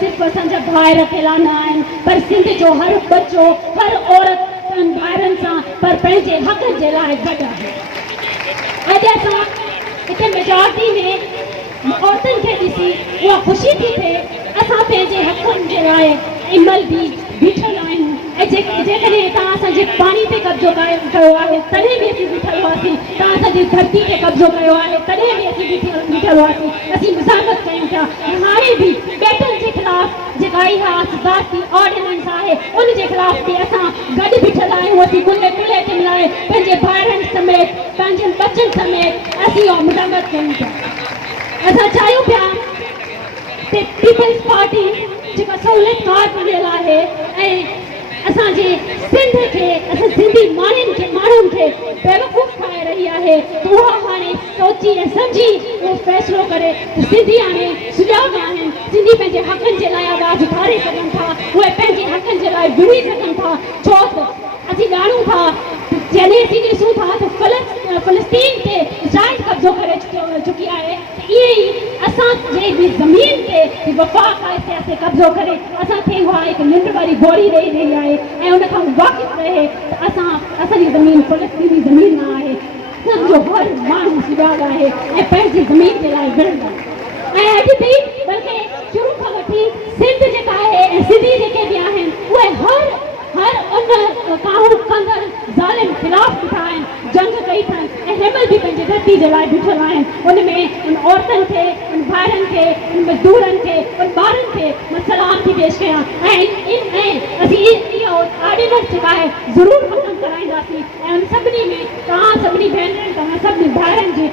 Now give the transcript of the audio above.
सिर्फ़ु असांजा ॿाहिरि अकेला न आहिनि पर सिंध जो हर बच्चो हर औरत ॿाहिरनि सां पर पंहिंजे हक़ जे लाइ गॾु आहे। अॼु असां हिते मेजॉरिटी में औरतुनि खे ॾिसी उहा ख़ुशी थी थिए असां पंहिंजे हक़नि जे लाइ हिनमहिल बि बीठल आहियूं। ऐं जेकॾहिं तव्हां असांजे पाणी ते कब्ज़ो कयो आहे तॾहिं बि असीं बीठल हुआसीं, तव्हां असांजी धरती ते कब्ज़ो कयो आहे तॾहिं बि असीं बीठल हुआसीं, असीं मुज़ाहमत कयूं था। ऐं हाणे बि बेटनि जे ख़िलाफ़ जेका इहा सिफारती ऑर्डिनेंस आहे उन जे ख़िलाफ़ बि असां गॾु बीठल आहियूं। असीं कुल्हे ते मिलाए पंहिंजे ॿारनि समेत पंहिंजनि बचनि समेत असीं उहा मुज़ाहमत कयूं था। असां चाहियूं पिया त पीपल्स पार्टी जेका सहूलियत कार बणियल आहे ऐं असांजे सिंध खे असां सिंधी माण्हुनि खे बेवकूफ़ ठाहे रही आहे त उहा हाणे सोची ऐं सम्झी उहो फ़ैसिलो करे त सिंधी हाणे सुजाॻ आहिनि, सिंधी पंहिंजे हक़नि जे लाइ आवाज़ उथारे सघनि था, उहे पंहिंजे हक़नि जे लाइ विड़ी सघनि था। छो त असीं ॼाणूं था जॾहिं असीं ॾिसूं था त फ़लस्तीन ते इज़राइल कब्ज़ो करे चुकी आहे त ईअं ई असांजे बि ज़मीन ते वफ़ाक़ आहे सियासी कब्ज़ो करे असांखे उहा हिकु निंड वारी गोरी ॾेई रही आहे ऐं उन खां वाक़िफ़ रहे त असांजी ज़मीन फ़लस्तीनी ज़मीन न आहे। असांजो हर माण्हू सुजाॻ आहे ऐं पंहिंजी ज़मीन जे लाइ विढ़ंदो ऐं अॼु बि बल्कि शुरू खां वठी सिंध जेका आहे ऐं सिंधी जेके बि आहिनि उहे हर उन काहू कंदड़ ज़ालिम ख़िलाफ़ बीठा आहिनि, जंग कई अथनि ऐं हिनमहिल बि पंहिंजी धरती जे लाइ बीठल आहिनि। उन में उन औरतुनि खे उन भाइरनि खे उन मज़दूरनि खे उन ॿारनि खे मां सलाम थी पेश कयां ऐं असीं इहो ऑर्डिनेंस जेका आहे ज़रूरु ख़तमु कराईंदासीं ऐं उन सभिनी में तव्हां सभिनी भेनरुनि तव्हां सभिनी भाइरनि जी